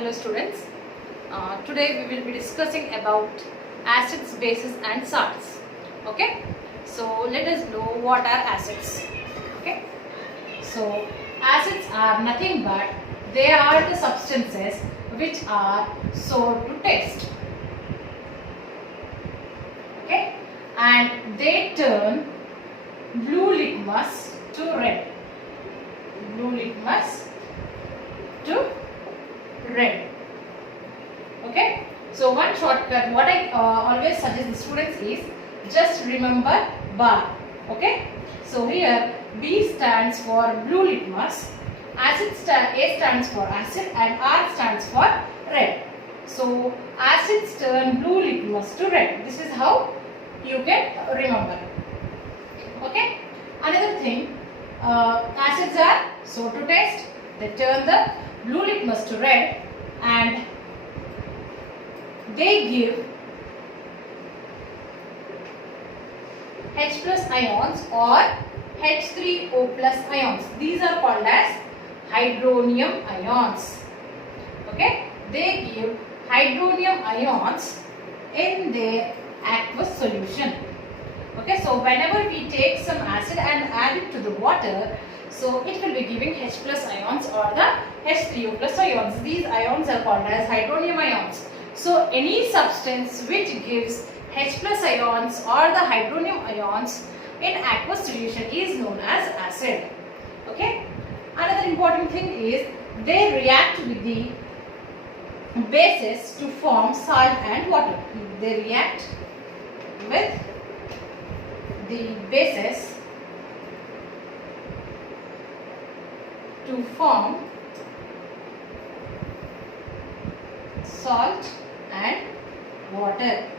Hello students. Today we will be discussing about acids, bases and salts. Okay. So let us know what are acids. Okay. So acids are nothing but they are the substances which are sour to taste. Okay. And they turn blue litmus to red. Blue litmus to red. Okay, so one shortcut what I always suggest the students is just remember bar. Okay, so here B stands for blue litmus, A stands for acid and R stands for red. So acids turn blue litmus to red. This is how you can remember. Okay, another thing, acids are sour to taste. They turn the blue litmus to red and they give H plus ions or H3O plus ions. These are called as hydronium ions. Okay, they give hydronium ions in their aqueous solution. Okay, so whenever we take some acid and add it to the water, so it will be giving H plus ions or the H3O plus ions. These ions are called as hydronium ions. So any substance which gives H plus ions or the hydronium ions in aqueous solution is known as acid. Okay. Another important thing is they react with the bases to form salt and water. They react with the bases to form salt and water.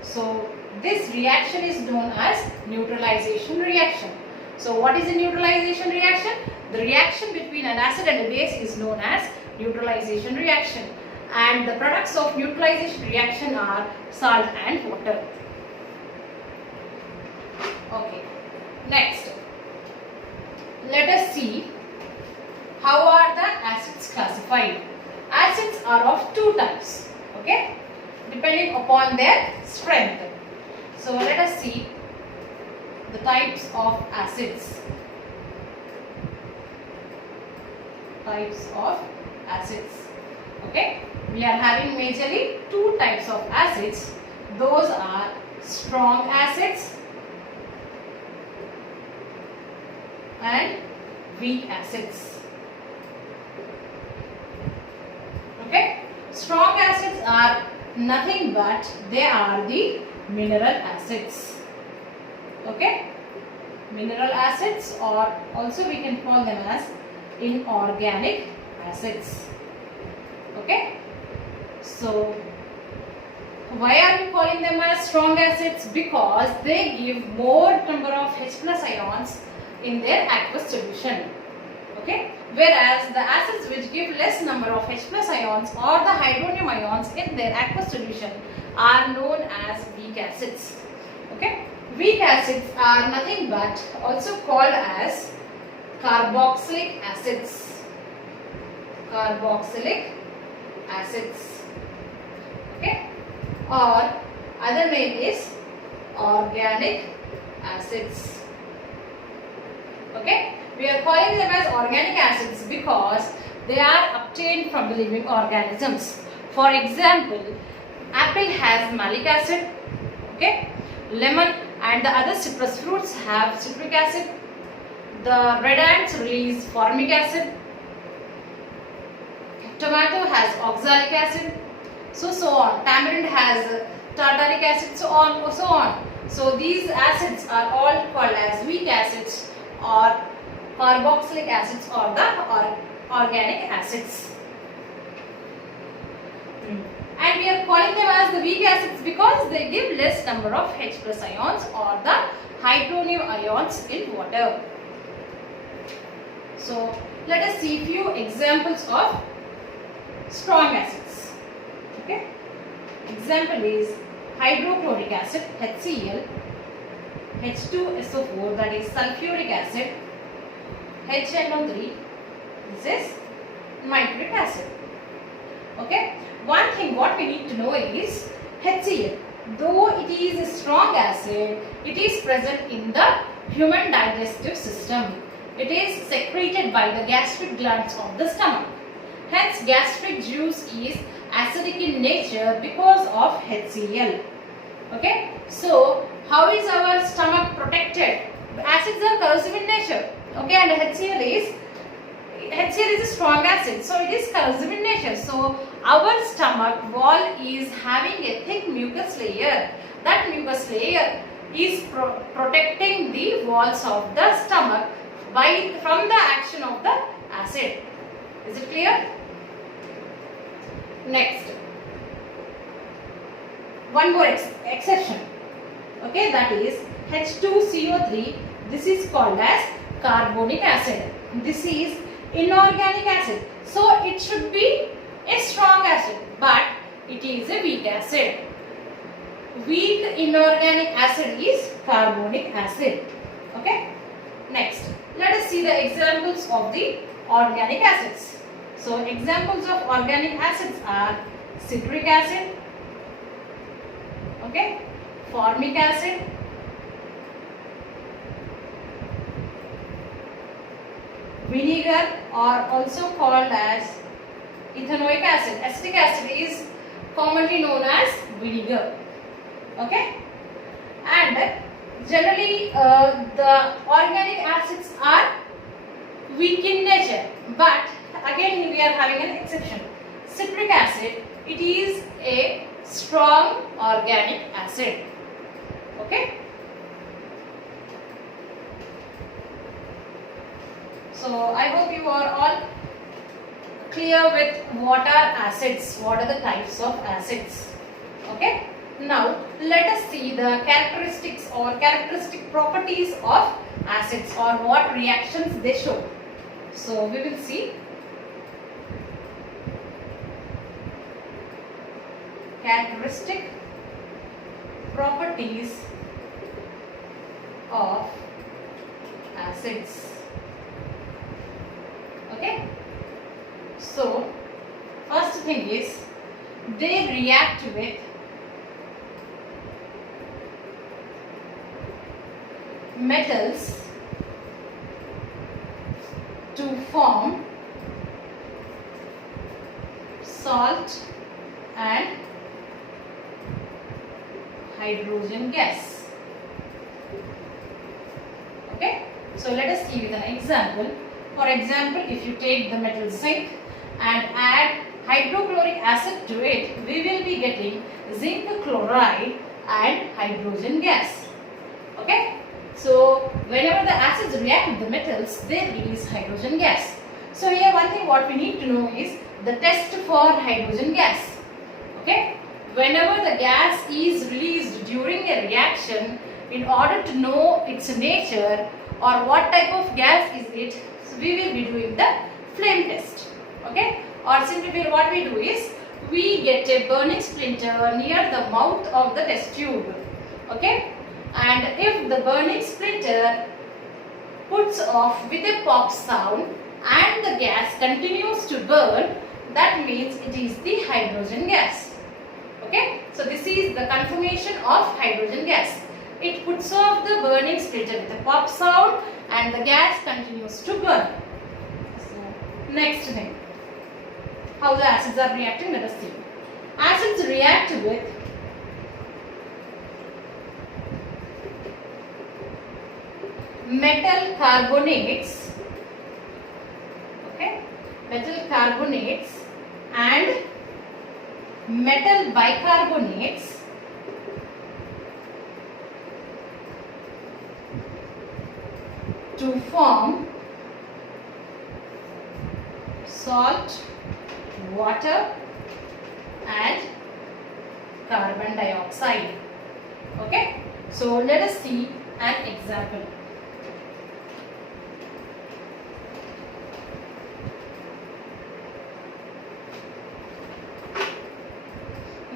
So this reaction is known as neutralization reaction. So what is a neutralization reaction? The reaction between an acid and a base is known as neutralization reaction, and the products of neutralization reaction are salt and water. Okay, next let us see how are the acids classified. Acids are of two types, okay, depending upon their strength. So let us see the types of acids. Types of acids. Okay, we are having majorly two types of acids. Those are strong acids and weak acids. Okay, strong acids are nothing but they are the mineral acids. Okay, mineral acids, or also we can call them as inorganic acids. Okay, so why are we calling them as strong acids? Because they give more number of H plus ions in their aqueous solution. Okay, whereas the acids which give less number of H plus ions or the hydronium ions in their aqueous solution are known as weak acids. Okay, weak acids are nothing but also called as carboxylic acids. Carboxylic acids. Okay, or other name is organic acids. Okay, we are calling them as organic acids because they are obtained from the living organisms. For example, apple has malic acid. Okay, lemon and the other citrus fruits have citric acid. The red ants release formic acid. Tomato has oxalic acid. So on. Tamarind has tartaric acid. So on. So these acids are all called as weak acids or carboxylic acids or the organic acids. And we are calling them as the weak acids because they give less number of H plus ions or the hydronium ions in water. So let us see few examples of strong acids. Okay, example is hydrochloric acid HCl, H2SO4 that is sulfuric acid, HNO3, this is nitric acid. Okay. One thing what we need to know is HCl. Though it is a strong acid, it is present in the human digestive system. It is secreted by the gastric glands of the stomach. Hence, gastric juice is acidic in nature because of HCl. Okay. So, how is our stomach protected? Acids are corrosive in nature. Okay, and HCl is a strong acid, so it is corrosive in nature. So our stomach wall is having a thick mucus layer. That mucus layer is protecting the walls of the stomach from the action of the acid. Is it clear? Next, one more exception. Okay, that is H2CO3. This is called as carbonic acid. This is inorganic acid. So it should be a strong acid, but it is a weak acid. Weak inorganic acid is carbonic acid. Okay. Next, let us see the examples of the organic acids. So examples of organic acids are citric acid, okay, formic acid, vinegar, or also called as ethanoic acid. Acetic acid is commonly known as vinegar. Okay, and generally the organic acids are weak in nature, but again we are having an exception. Citric acid, it is a strong organic acid. Okay. So I hope you are all clear with what are acids, what are the types of acids. Okay. Now let us see the characteristics or characteristic properties of acids, or what reactions they show. So we will see characteristic properties of acids. Okay. So first thing is they react with metals to form salt and hydrogen gas. Okay, so let us see with an example. For example, if you take the metal zinc and add hydrochloric acid to it, we will be getting zinc chloride and hydrogen gas. Okay. So whenever the acids react with the metals, they release hydrogen gas. So here one thing what we need to know is the test for hydrogen gas. Okay. Whenever the gas is released during a reaction, in order to know its nature or what type of gas is it, so we will be doing the flame test. Okay. Or simply what we do is we get a burning splinter near the mouth of the test tube. Okay. And if the burning splinter puts off with a pop sound and the gas continues to burn, that means it is the hydrogen gas. Okay, so this is the confirmation of hydrogen gas. It puts off the burning splinter with a pop sound and the gas continues to burn. So next thing, how the acids are reacting, let us see. Acids react with metal carbonates, okay, metal carbonates and metal bicarbonates to form salt, water and carbon dioxide. Okay, so let us see an example.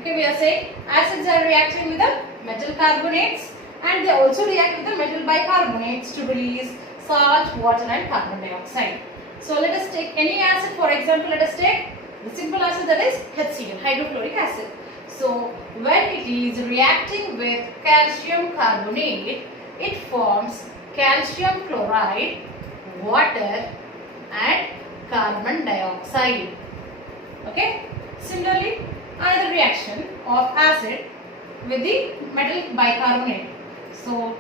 Okay, we are saying acids are reacting with the metal carbonates and they also react with the metal bicarbonates to release salt, water and carbon dioxide. So let us take any acid. For example, let us take The simple acid, that is HCl, hydrochloric acid. So when it is reacting with calcium carbonate, it forms calcium chloride, water and carbon dioxide. Okay. Similarly, another reaction of acid with the metal bicarbonate. So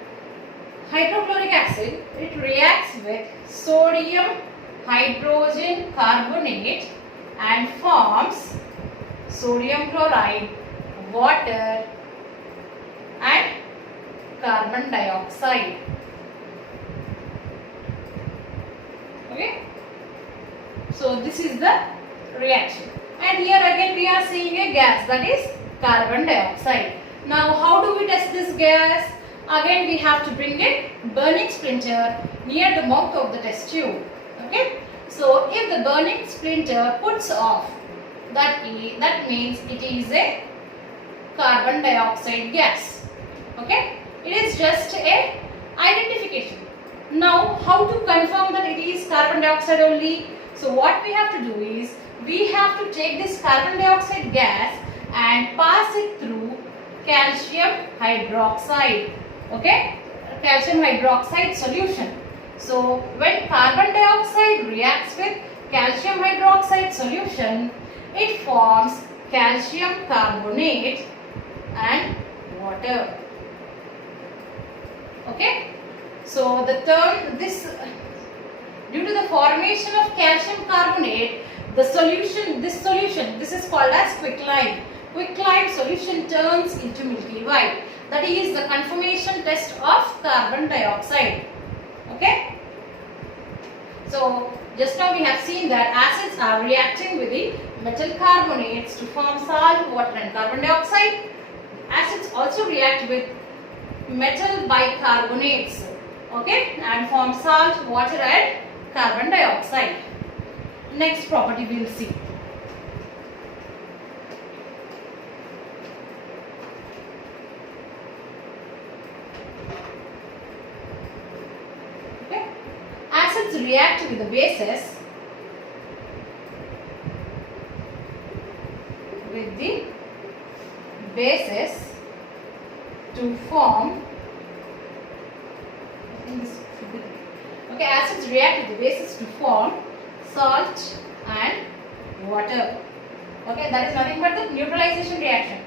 hydrochloric acid, it reacts with sodium hydrogen carbonate and forms sodium chloride, water and carbon dioxide. Okay. So this is the reaction. And here again we are seeing a gas, that is carbon dioxide. Now how do we test this gas? Again we have to bring a burning splinter near the mouth of the test tube. Okay. So if the burning splinter puts off, that means it is a carbon dioxide gas. Okay. It is just a identification. Now how to confirm that it is carbon dioxide only? So what we have to do is, we have to take this carbon dioxide gas and pass it through calcium hydroxide. Okay, calcium hydroxide solution. So when carbon dioxide reacts with calcium hydroxide solution, it forms calcium carbonate and water. Okay, so due to the formation of calcium carbonate, this is called as quicklime. Quicklime solution turns into milky white. That is the confirmation test of carbon dioxide. Okay. So just now we have seen that acids are reacting with the metal carbonates to form salt, water and carbon dioxide. Acids also react with metal bicarbonates, okay, and form salt, water and carbon dioxide. Next property we will see. Okay. Acids react with the bases to form. Okay, acids react with the bases to form salt and water. Okay, that is nothing but the neutralization reaction.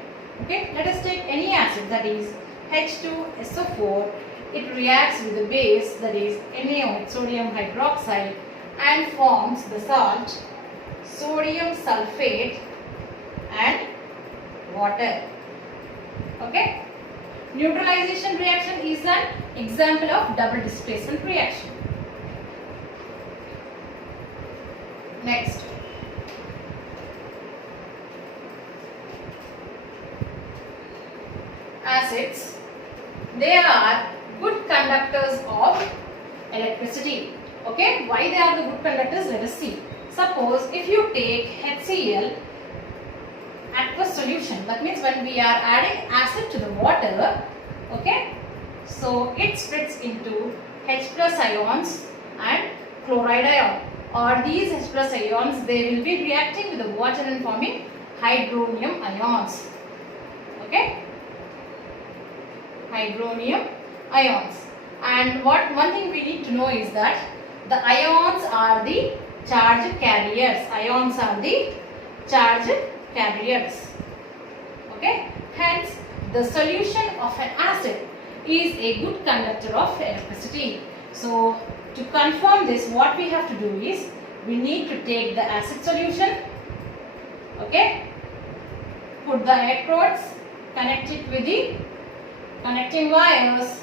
Okay, let us take any acid, that is H2SO4. It reacts with the base, that is NaO, sodium hydroxide, and forms the salt sodium sulfate and water. Okay, neutralization reaction is an example of double displacement reaction. Next, acids, they are good conductors of electricity. Okay, why they are the good conductors? Let us see. Suppose if you take HCl aqueous solution, that means when we are adding acid to the water, okay, so it splits into H plus ions and chloride ion, or these H plus ions, they will be reacting with the water and forming hydronium ions. Okay, hydronium ions. And one thing we need to know is that the ions are the charge carriers. Ions are the charge carriers. Okay, hence the solution of an acid is a good conductor of electricity. So to confirm this, what we have to do is, we need to take the acid solution, okay, put the electrodes, connect it with the connecting wires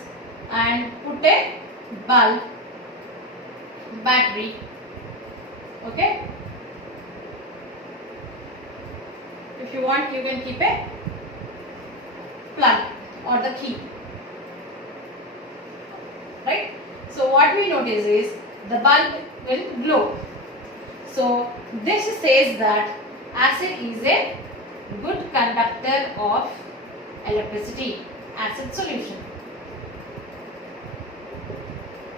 and put a bulb, battery. Okay, if you want, you can keep a plug or the key, right? So what we notice is the bulb will glow. So this says that acid is a good conductor of electricity, acid solution.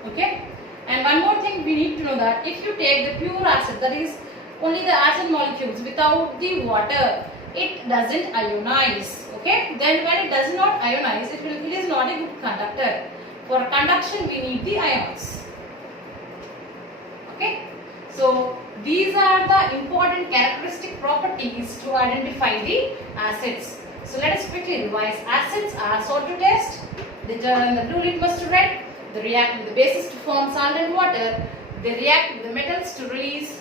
Okay, and one more thing we need to know, that if you take the pure acid, that is only the acid molecules. Without the water, it doesn't ionize. Okay, then when it does not ionize, it is not a good conductor. For conduction, we need the ions. Okay, so these are the important characteristic properties to identify the acids. So let us quickly revise. Acids are sought to test. They turn the blue litmus to red. They react with the bases to form salt and water. They react with the metals to release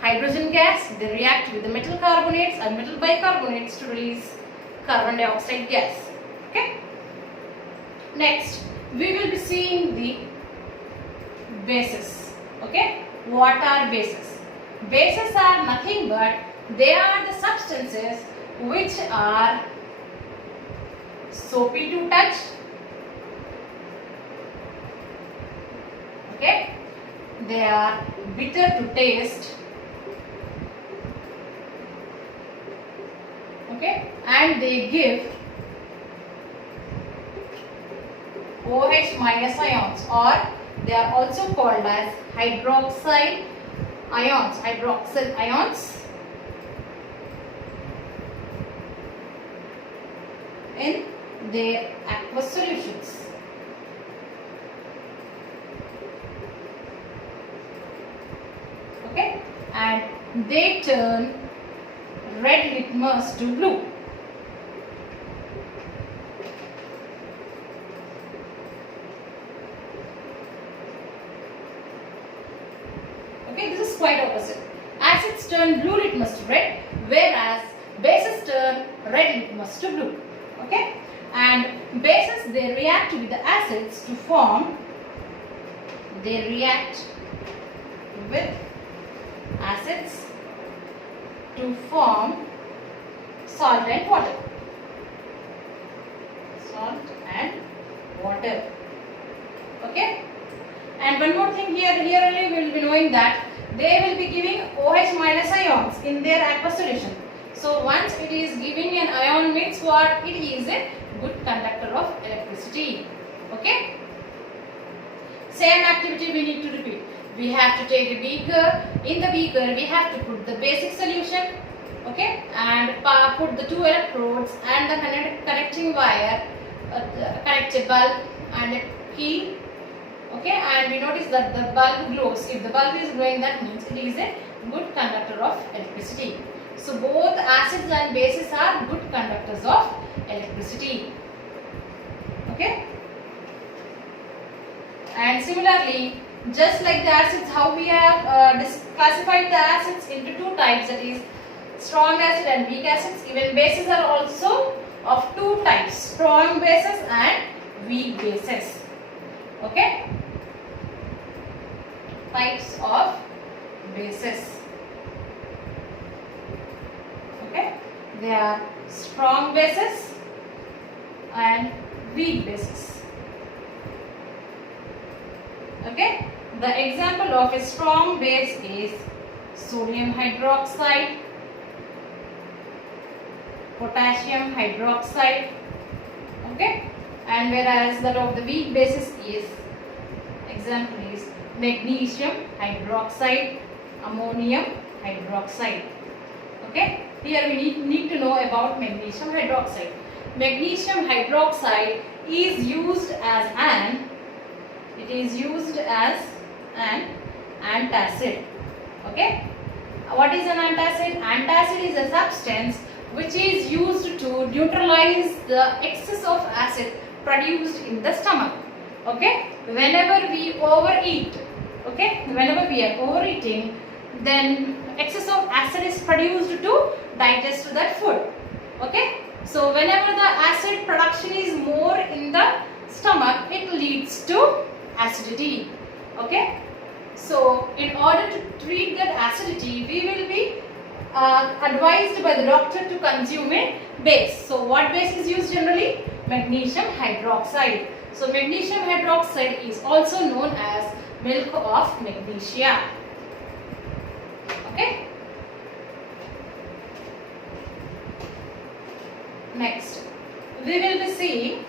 hydrogen gas. They react with the metal carbonates and metal bicarbonates to release carbon dioxide gas. Okay. Next, we will be seeing the bases. Okay. What are bases? Bases are nothing but they are the substances which are soapy to touch. Okay. They are bitter to taste. Okay, and they give OH minus ions, or they are also called as hydroxide ions, hydroxyl ions in their aqueous solutions. Okay, and they turn red litmus to blue. Okay, this is quite opposite. Acids turn blue litmus to red, whereas bases turn red litmus to blue. Okay, and bases, they react with the acids to form. They react with acids to form salt and water. Salt and water. Okay. And one more thing here only we will be knowing that they will be giving OH minus ions in their aqueous solution. So once it is giving an ion means what? It is a good conductor of electricity. Okay. Same activity we need to repeat. We have to take a beaker. In the beaker, we have to put the basic solution, okay, and put the two electrodes and the connecting wire, connect a bulb and a key, okay, and we notice that the bulb glows. If the bulb is glowing, that means it is a good conductor of electricity. So both acids and bases are good conductors of electricity. Okay, and similarly, just like the acids, how we have classified the acids into two types, that is strong acid and weak acids. Even bases are also of two types, strong bases and weak bases. Okay, types of bases. Okay, they are strong bases and weak bases. Okay, the example of a strong base is sodium hydroxide, potassium hydroxide. Okay, and whereas that of the weak bases is, example is magnesium hydroxide, ammonium hydroxide. Okay, here we need to know about magnesium hydroxide. Magnesium hydroxide is used as an antacid. Okay, what is an antacid? Antacid is a substance which is used to neutralize the excess of acid produced in the stomach. Okay, whenever we overeat, okay, whenever we are overeating, then excess of acid is produced to digest that food. Okay, so whenever the acid production is more in the stomach, it leads to acidity. Okay, so in order to treat that acidity, we will be advised by the doctor to consume a base. So what base is used generally? Magnesium hydroxide. So magnesium hydroxide is also known as milk of magnesia. Okay, next we will be seeing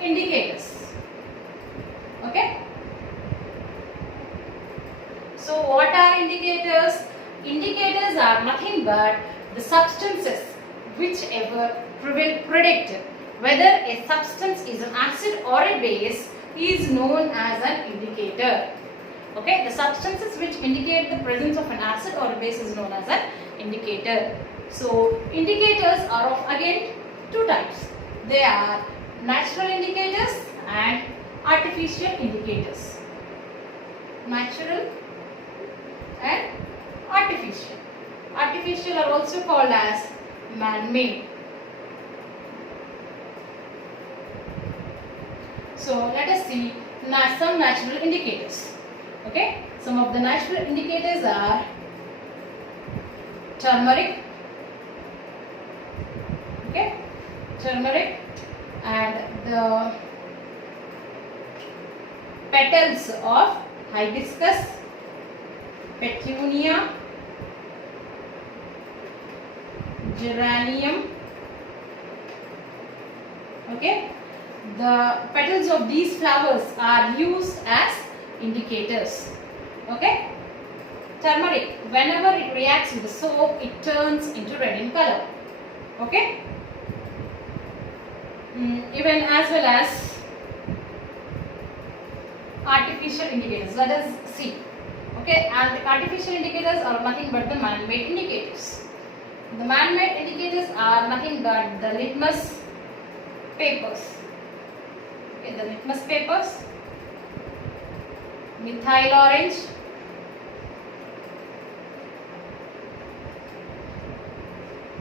indicators. Okay, So what are indicators? Indicators are nothing but the substances whichever will predict whether a substance is an acid or a base is known as an indicator. Okay, the substances which indicate the presence of an acid or a base is known as an indicator. So indicators are of again two types. They are natural indicators and artificial indicators. Natural and artificial. Artificial are also called as man-made. So let us see some natural indicators. Okay, some of the natural indicators are turmeric. Okay, turmeric and the petals of hibiscus, petunia, geranium. Okay, the petals of these flowers are used as indicators. Okay, turmeric, whenever it reacts with the soap, it turns into red in color. Okay, even as well as artificial indicators. Let us see. Okay, and the artificial indicators are nothing but the man-made indicators. The man-made indicators are nothing but the litmus papers. Okay, the litmus papers, methyl orange,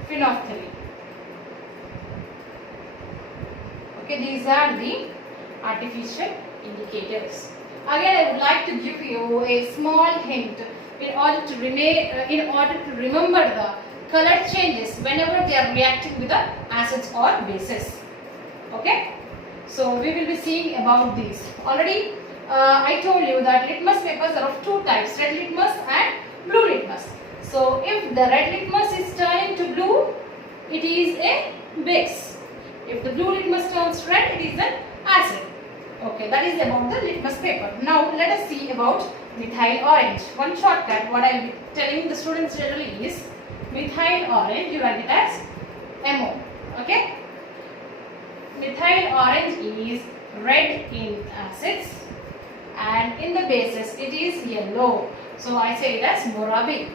phenolphthalein. Okay, these are the artificial indicators. Again, I would like to give you a small hint in order to remember the color changes whenever they are reacting with the acids or bases. Okay, so we will be seeing about these. Already I told you that litmus papers are of two types, red litmus and blue litmus. So if the red litmus is turning to blue, it is a base. If the blue litmus turns red, it is an acid. Okay, that is about the litmus paper. Now let us see about methyl orange. One shortcut what I am telling the students generally is methyl orange, you write it as MO. Okay, methyl orange is red in acids and in the bases it is yellow. So I say it as Morabic.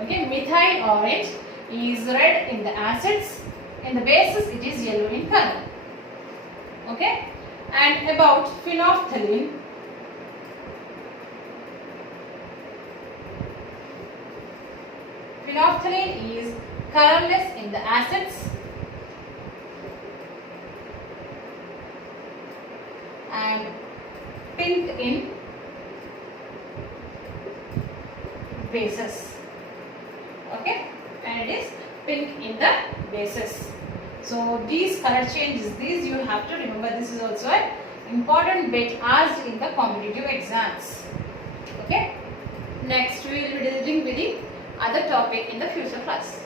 Okay, methyl orange is red in the acids, in the bases it is yellow in color. Okay, and about phenolphthalein, phenolphthalein is colorless in the acids and pink in bases. Okay, and it is pink in the bases. So these color changes, these you have to remember. This is also an important bit asked in the competitive exams. Okay, next we will be dealing with the other topic in the future class.